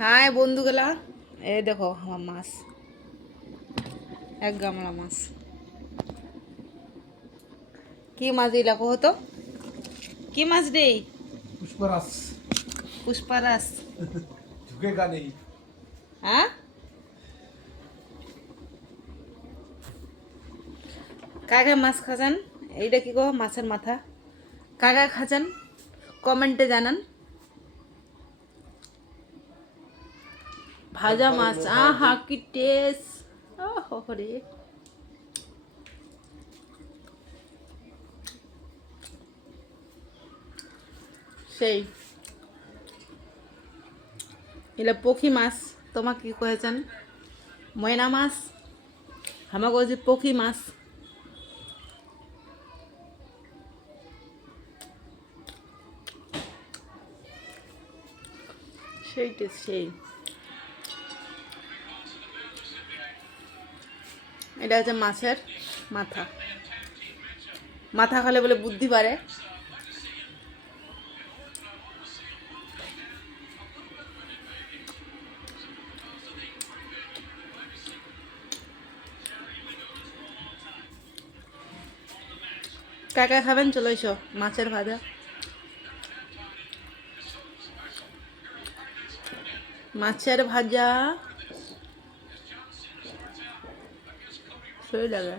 High বন্ধুগুলা, এই দেখো আমার মাছ, এক গামলা মাছ। কি মাছ দিলা কহ তো? কি মাছ রে? पुष्पराज পুষ্পারাস। झुकेगा नहीं। হ্যাঁ, কাকা মাছ খাজান? এইটা কি কহ? মাছের মাথা কাকা খাজান? কমেন্টে জানান। ভাজা মাছ, আহা কি টেস্ট! রে, সেই এলা পক্ষী মাছ। তোমাক কি কয়েছেন? ময়না মাছ, আমাকে কইছে পক্ষী মাছ। সেই টেস্ট, সেই। এটা হচ্ছে মাছের মাথা। মাথা খালে বলে বুদ্ধি বাড়ে। কাকা খাবেন? চলে এসো। মাছের ভাজা, মাছের ভাজা সেই লাগে।